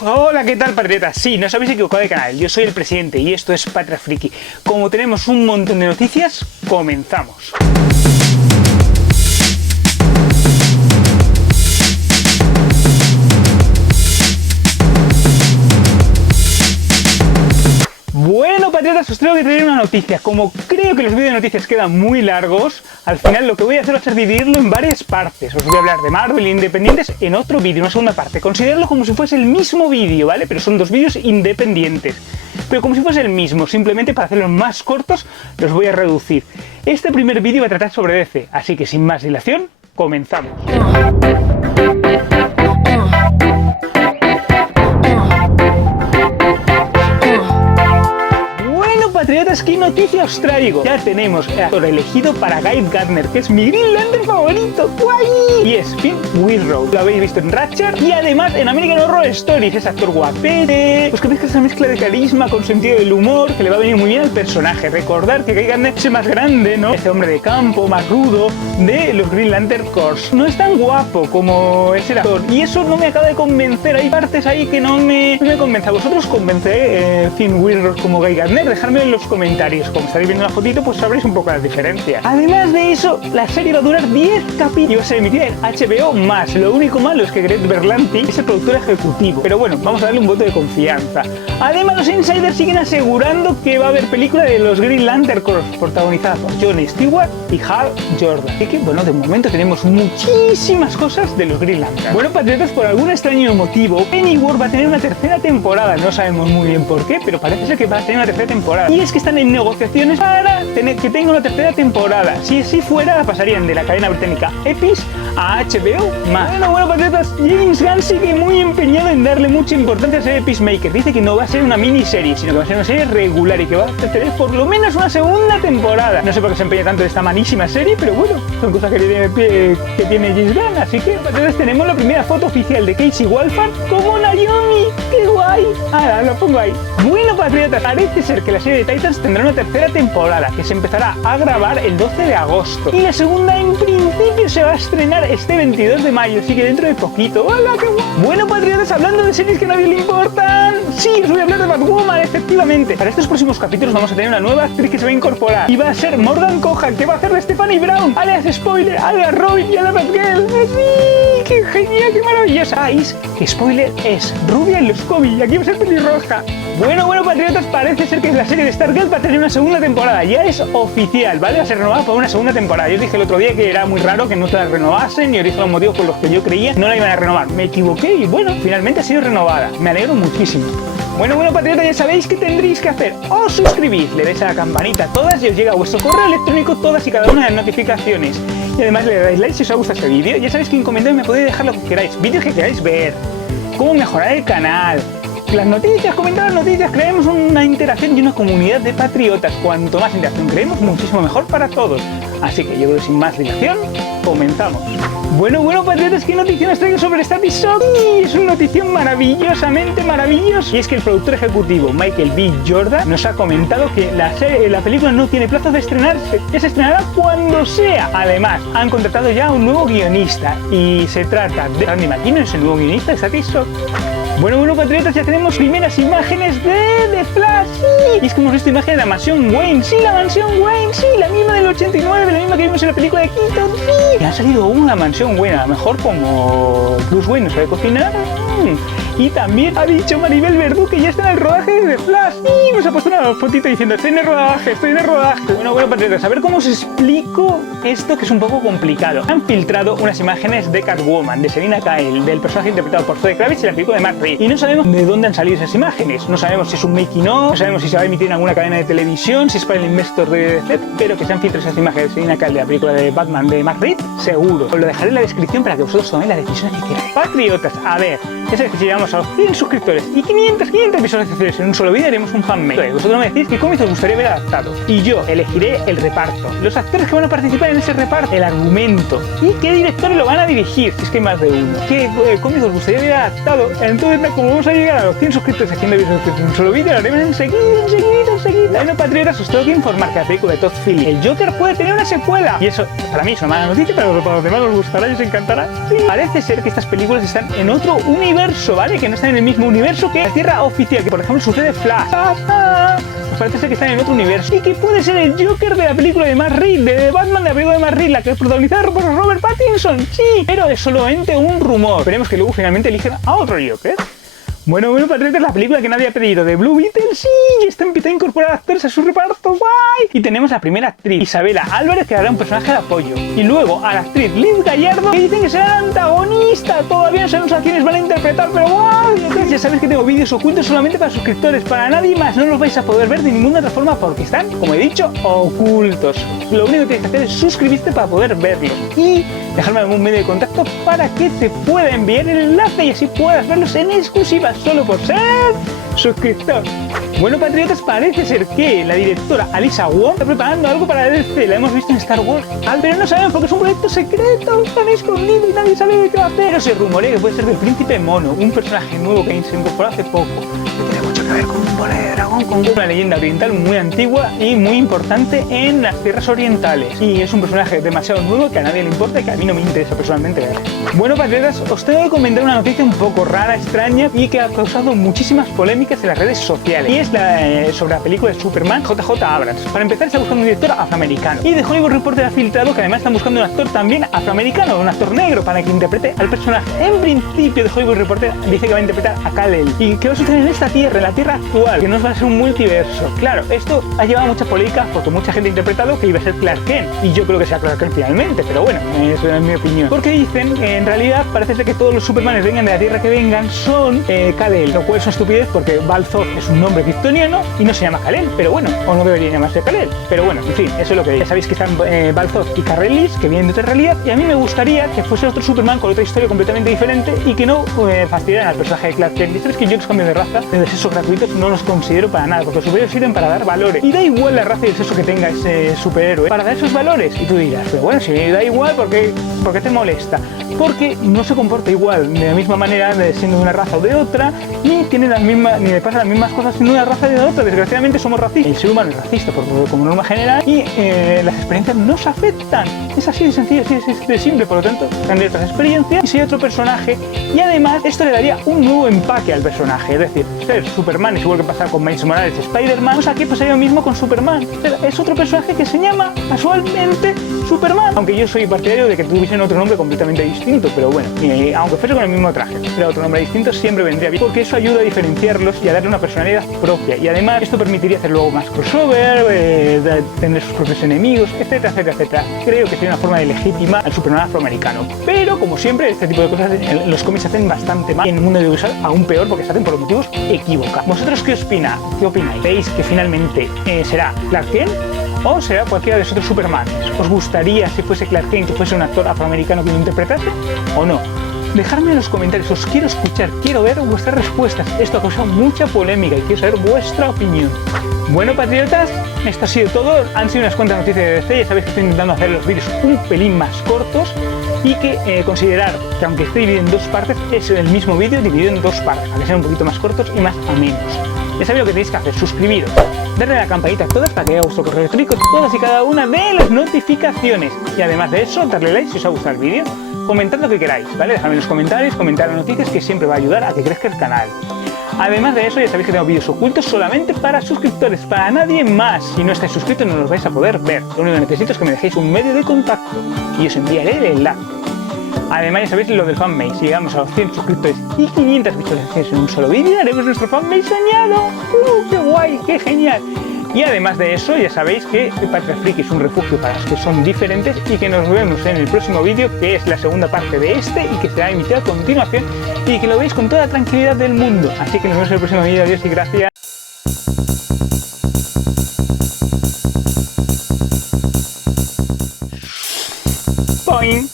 Hola, ¿qué tal, patriotas? Sí, no os habéis equivocado de canal, yo soy el presidente y esto es Patria Friki. Como tenemos un montón de noticias, comenzamos. Bueno, patriotas, os tengo que traer una noticia. Como creo que los vídeos de noticias quedan muy largos, al final lo que voy a hacer va a ser dividirlo en varias partes. Os voy a hablar de Marvel e Independientes en otro vídeo, una segunda parte. Considerarlo como si fuese el mismo vídeo, ¿vale? Pero son dos vídeos independientes. Pero como si fuese el mismo, simplemente para hacerlos más cortos los voy a reducir. Este primer vídeo va a tratar sobre DC, así que sin más dilación, comenzamos. Patriotas, ¿qué noticia os traigo? Ya tenemos el actor elegido para Guy Gardner, que es mi Green Lantern favorito. ¡Guay! Y es Finn Wheelwright. Lo habéis visto en Ratchet y además en American Horror Stories. Es actor guapete. Pues que mezcla esa mezcla de carisma con sentido del humor que le va a venir muy bien al personaje. Recordar que Guy Gardner es el más grande, ¿no? Ese hombre de campo, más rudo de los Green Lantern Corps. No es tan guapo como ese actor y eso no me acaba de convencer. Hay partes ahí que no me convence. ¿A vosotros convence Finn Wheelwright como Guy Gardner? Dejadme en los comentarios. Como estaréis viendo la fotito, pues sabréis un poco las diferencias. Además de eso, la serie va a durar 10 capítulos y va a ser emitida en HBO+. Lo único malo es que Greg Berlanti es el productor ejecutivo. Pero bueno, vamos a darle un voto de confianza. Además, los insiders siguen asegurando que va a haber película de los Green Lantern Corps protagonizada por Jon Stewart y Hal Jordan. Así que, bueno, de momento tenemos muchísimas cosas de los Green Lantern. Bueno, patriotas, por algún extraño motivo, Pennyworth va a tener una tercera temporada. No sabemos muy bien por qué, pero parece ser que va a tener una tercera temporada. Y es que están en negociaciones para que tenga una tercera temporada. Si así fuera, la pasarían de la cadena británica Epis a HBO+. Bueno, patriotas, James Gunn sigue muy empeñado en darle mucha importancia a la serie Peacemaker. Dice que no va a ser una miniserie, sino que va a ser una serie regular y que va a tener por lo menos una segunda temporada. No sé por qué se empeña tanto en esta malísima serie, pero bueno, son cosas que tiene James Gunn. Así que, patriotas, tenemos la primera foto oficial de Casey Walford como Naomi. ¡Qué guay! Ahora lo pongo ahí. Bueno, patriotas, parece ser que la serie de Titans tendrá una tercera temporada que se empezará a grabar el 12 de agosto y la segunda en principio se va a estrenar este 22 de mayo, así que dentro de poquito. ¡Hola, qué guay! Bueno, patriotas, hablando de series que a nadie le importan, sí, os voy a hablar de Batwoman, efectivamente. Para estos próximos capítulos vamos a tener una nueva actriz que se va a incorporar y va a ser Morgan Cohan, que va a hacer de Stephanie Brown, alias Spoiler, alias Robin y alias Batgirl. ¡Sí! ¡Qué genial, qué maravillosa! ¿Sabéis que Spoiler es rubia en los cómics y aquí va a ser pelirroja? Bueno, patriotas, parece ser que la serie de Stargirl va a tener una segunda temporada. Ya es oficial, ¿vale? Va a ser renovada por una segunda temporada. Yo dije el otro día que era muy raro que no se la renovasen y os dije los motivos por los que yo creía no la iban a renovar. Me equivoqué y bueno, finalmente ha sido renovada. Me alegro muchísimo. Bueno, patriotas, ya sabéis qué tendréis que hacer. Os suscribís, le dais a la campanita a todas y os llega a vuestro correo electrónico todas y cada una de las notificaciones. Y además le dais like si os ha gustado este vídeo. Ya sabéis que en comentarios me podéis dejar lo que queráis. Vídeos que queráis ver. Cómo mejorar el canal. Las noticias, comentar las noticias, creemos una interacción y una comunidad de patriotas. Cuanto más interacción creemos, muchísimo mejor para todos. Así que yo creo que sin más dilación, comenzamos. Bueno, patriotas, ¿qué noticia nos traigo sobre este episodio? Es una noticia maravillosamente maravillosa. Y es que el productor ejecutivo Michael B. Jordan nos ha comentado que la película no tiene plazo de estrenarse, que se estrenará cuando sea. Además, han contratado ya a un nuevo guionista y se trata de Randy McKinnon, es el nuevo guionista de esta episodio. Bueno, patriotas, ya tenemos primeras imágenes de The Flash. Sí. Y es que hemos visto imágenes de la mansión Wayne. Sí, la mansión Wayne, sí, la misma del 89, la misma que vimos en la película de Keaton. Sí. Y ha salido una mansión Wayne, a lo mejor como Bruce Wayne no sabe cocinar. Y también ha dicho Maribel Verdú que ya está en el rodaje de The Flash. Y nos ha puesto una fotito diciendo estoy en el rodaje. Bueno, patriotas, a ver cómo os explico esto que es un poco complicado. Han filtrado unas imágenes de Catwoman, de Selina Kyle, del personaje interpretado por Zoe Kravitz en la película de Matt Reeves. Y no sabemos de dónde han salido esas imágenes. No sabemos si es un making of, no sabemos si se va a emitir en alguna cadena de televisión, si es para el investor de DC, pero que se han filtrado esas imágenes de Selina Kyle de la película de Batman de Matt Reeves, seguro. Os lo dejaré en la descripción para que vosotros toméis las decisiones que queráis. Patriotas, a ver, ya sabéis que si llegamos a los 100 suscriptores y 500 visualizaciones en un solo vídeo, haremos un fanmade. Vosotros me decís qué cómics os gustaría ver adaptados y yo elegiré el reparto, los actores que van a participar en ese reparto, el argumento y qué directores lo van a dirigir, si es que hay más de uno, qué cómics os gustaría ver adaptado. Entonces, como vamos a llegar a los 100 suscriptores y 100 visualizaciones en un solo vídeo, lo haremos enseguida. Bueno, patriotas, os tengo que informar que la película de Todd Phillips, el Joker, puede tener una secuela y eso para mí es una mala noticia, pero para los demás os gustará y os encantará. Sí. Parece ser que estas películas están en otro universo, ¿vale? parece que no están en el mismo universo que la Tierra oficial, que por ejemplo sucede Flash. Pues parece ser que están en otro universo. Y que puede ser el Joker de la película de Matt Reeves, de Batman de la película de Matt Reeves, la que es protagonizada por Robert Pattinson. Sí, pero es solamente un rumor. Esperemos que luego finalmente elijan a otro Joker. Bueno, patriotas, la película que nadie ha pedido de Blue Beetle, sí, está empezando a incorporar actores a su reparto, guay. Y tenemos a la primera actriz, Isabela Álvarez, que hará un personaje de apoyo. Y luego a la actriz Liz Gallardo, que dicen que será antagonista. Todavía no sabemos a quiénes van a interpretar, pero guay. Entonces ya sabéis que tengo vídeos ocultos solamente para suscriptores, para nadie más. No los vais a poder ver de ninguna otra forma porque están, como he dicho, ocultos. Lo único que tienes que hacer es suscribirte para poder verlos. Y dejarme algún medio de contacto para que te pueda enviar el enlace y así puedas verlos en exclusiva solo por ser suscriptor. Bueno, patriotas, parece ser que la directora Alyssa Wong está preparando algo para DC. La hemos visto en Star Wars, pero no sabemos porque es un proyecto secreto, tan escondido y nadie sabe de qué va a hacer. Pero se rumorea que puede ser del Príncipe Mono, un personaje nuevo que se incorporó hace poco. Tiene mucho que ver con un bola de dragón, con una leyenda oriental muy antigua y muy importante en las tierras orientales. Y es un personaje demasiado nuevo que a nadie le importa y que a mí no me interesa personalmente ver. Bueno, patriotas, os tengo que comentar una noticia un poco rara, extraña y que ha causado muchísimas polémicas en las redes sociales. Y es sobre la película de Superman, JJ Abrams. Para empezar, está buscando un director afroamericano. Y The Hollywood Reporter ha filtrado que además están buscando un actor también afroamericano, un actor negro, para que interprete al personaje. En principio, The Hollywood Reporter dice que va a interpretar a Kal-El. ¿Y qué va a suceder en esta tierra, en la tierra actual? Que no va a ser un multiverso. Claro, esto ha llevado mucha polémica porque mucha gente ha interpretado que iba a ser Clark Kent. Y yo creo que sea Clark Kent finalmente, pero bueno, eso es mi opinión. Porque dicen que en realidad parece ser que todos los Supermanes vengan de la tierra que vengan son Kal-El, lo cual es una estupidez porque Balzor es un nombre kryptoniano y no se llama Kal-El, pero bueno, o no debería llamarse Kal-El, pero bueno, en fin, eso es lo que ya sabéis que están Balzor y Kal-El, que vienen de otra realidad, y a mí me gustaría que fuese otro Superman con otra historia completamente diferente y que no fastidiaran al personaje de Clark Kent. Y sabéis que yo los cambios de raza, de sexo gratuitos, no los considero para nada, porque los superhéroes sirven para dar valores, y da igual la raza y el sexo que tenga ese superhéroe, para dar esos valores. Y tú dirás, pero bueno, si da igual, ¿por qué te molesta? Porque no se comporta igual, de la misma manera, siendo de una raza o de otra, ni tiene las mismas, ni le pasa las mismas cosas siendo de una raza o de otra. Desgraciadamente somos racistas. El ser humano es racista como norma general y las experiencias nos afectan. Es así de sencillo, así de simple. Por lo tanto, tendría otras experiencias y sería otro personaje. Y además, esto le daría un nuevo empaque al personaje. Es decir, ser Superman es igual que pasar con Miles Morales y Spider-Man. Pues aquí pasaría lo mismo con Superman. Es otro personaje que se llama casualmente Superman. Aunque yo soy partidario de que tuviesen otro nombre completamente distinto, pero bueno, aunque fuese con el mismo traje, pero otro nombre distinto siempre vendría bien, porque eso ayuda a diferenciarlos y a darle una personalidad propia. Y además esto permitiría hacer luego más crossover, tener sus propios enemigos, etcétera, etcétera, etcétera. Creo que sería una forma de legitimar al Superman afroamericano. Pero como siempre, este tipo de cosas en los cómics se hacen bastante mal y en el mundo audiovisual aún peor porque se hacen por los motivos equivocados. ¿Vosotros qué opináis? ¿Veis que finalmente será Clark Kent o será cualquiera de los otros Supermanes? ¿Os gustaría, si fuese Clark Kent, que fuese un actor afroamericano que lo interpretase o no? Dejadme en los comentarios, os quiero escuchar, quiero ver vuestras respuestas. Esto ha causado mucha polémica y quiero saber vuestra opinión. Bueno, patriotas, esto ha sido todo. Han sido unas cuantas noticias de DC. Ya sabéis que estoy intentando hacer los vídeos un pelín más cortos y que considerar que aunque esté dividido en dos partes, es el mismo vídeo dividido en dos partes, para que sean un poquito más cortos y más amenos. Ya sabéis lo que tenéis que hacer, suscribiros, darle a la campanita a todas para que haya vuestro correo electrónico todas y cada una de las notificaciones. Y además de eso, darle like si os ha gustado el vídeo, comentad lo que queráis, ¿vale? Dejadme en los comentarios, comentar las noticias, que siempre va a ayudar a que crezca el canal. Además de eso, ya sabéis que tengo vídeos ocultos solamente para suscriptores, para nadie más. Si no estáis suscritos no los vais a poder ver. Lo único que necesito es que me dejéis un medio de contacto y os enviaré el enlace. Además ya sabéis lo del fanbase, si llegamos a los 100 suscriptores y 500 visualizaciones en un solo vídeo, haremos nuestro fanbase soñado. ¡Qué guay! ¡Qué genial! Y además de eso, ya sabéis que Patria Friki es un refugio para los que son diferentes y que nos vemos en el próximo vídeo, que es la segunda parte de este y que será emitido a continuación y que lo veis con toda la tranquilidad del mundo. Así que nos vemos en el próximo vídeo. Adiós y gracias. Boing.